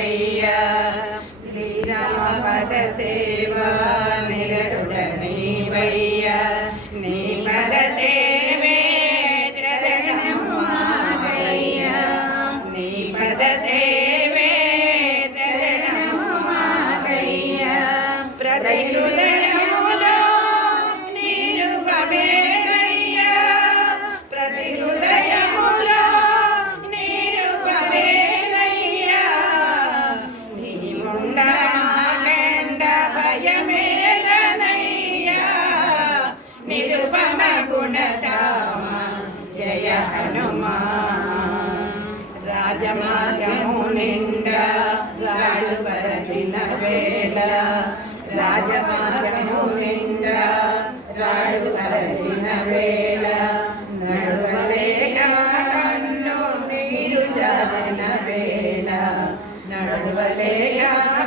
నీవయ్యా శ్రీరామ పద సేవ నిరతుడ నీవయ్యా నీ పద సేవే శరణమయ్యా నీ పద సేవే శరణమయ్యా ప్రతి హృదయములో నీ రూపమేనయ్యా ప్రతి హృదయములో నీ రూపమేనయ్యా నీ ముండమాగండ భయమేలనయ్యా నిరుపమ గుణధామ జయ హనుమా రాజమార్గము నిండా రాళ్ళు పరచిన వేళ రాజమార్గము నిండా రాళ్ళు పరచిన వేళ నడువలేక కన్ను నీరు జారిన వేళ నడువలేక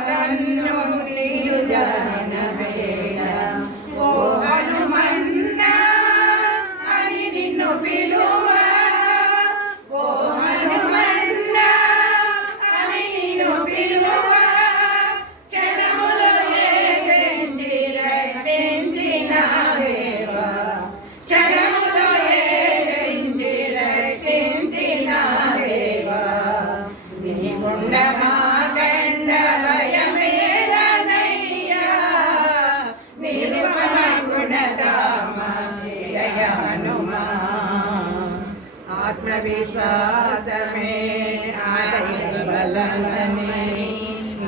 కన్ను నీరు జారిన వేళ ఓ హనుమన్నా అని నిన్ను పిలువా ఓ హనుమన్నా అని నిన్ను పిలువా క్షణములో ఏదెంచి రక్షించిన దేవా క్షణములో ఏదెంచి రక్షించిన దేవా నీ గుండమాగండ భయమేలనయ్యా నిరుపమ గుణధామ జయ హనుమా ఆత్మవిశ్వాసమే ఆదయ బలమనే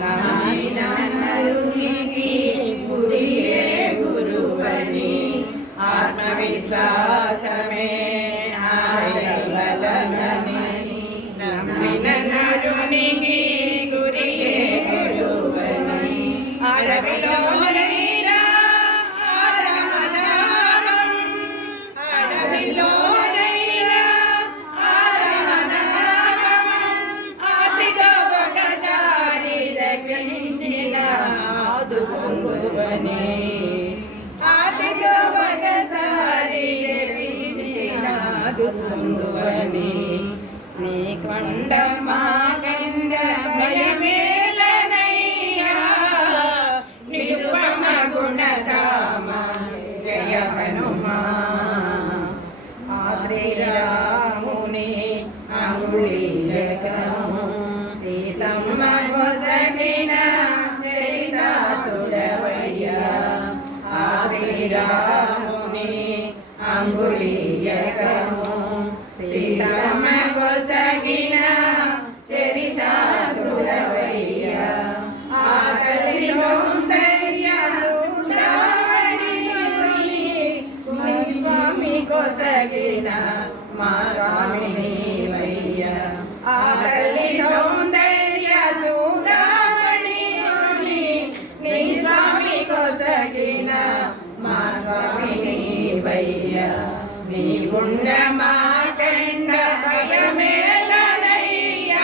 నామిన నరునికి గురియే గురువని ఆత్మవిశ్వాసమే ఆదయ బలమనే నమ్మిన నరునికి గురియే గురువని అడవిలోనైనా ఆరమనామం అడవిలోనైనా ఆరమనామం అతిగా ఒకసారి జపించిన ఆదుకుందువని అతిగా ఒకసారి జపించిన ఆదుకుందువని నీ కొండ మా కండ భయమేలనయ్యా నిరుపమ గుణధామ జయ హనుమా ఆ శ్రీరాముని అంగుళీయకము సీతమ్మ కొసగిన చరితాతుడవయ్యా ఆ శ్రీరాముని అంగుళీయకము సీతమ్మ కొసగిన చరితాతుడవయ్యా ఆ తల్లి సౌందర్య చూడమని స్వామి కొసగిన మా స్వామిని వయ్యా ఆ తల్లి సౌందర్య చూడమని నీ స్వామి కొసగిన మా స్వామిని వయ్యా నీ గుండ మా కండ భయమేలనయ్యా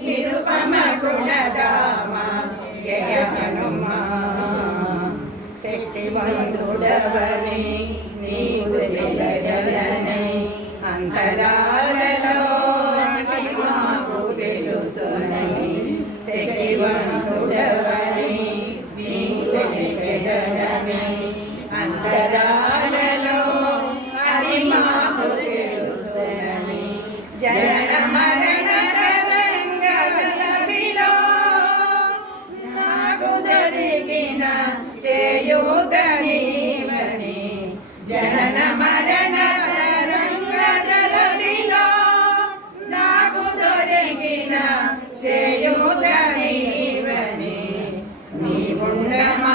నిరుపమ గుణధామ జయ హనుమా శక్తివంతుడవని నీకు తెలియగలని అంతరాలలో అది మాకు తెలుసునని శక్తివంతుడవని నీకు తెలియగలని అంతరాలలో అది మాకు తెలుసునని జనన మరణ తరంగలసిలో నాకు దొరికిన చేయూతనీవని జనన మరణ తరంగలసిలో నాకు దొరికిన చేయూతనీవని నీ గుండమా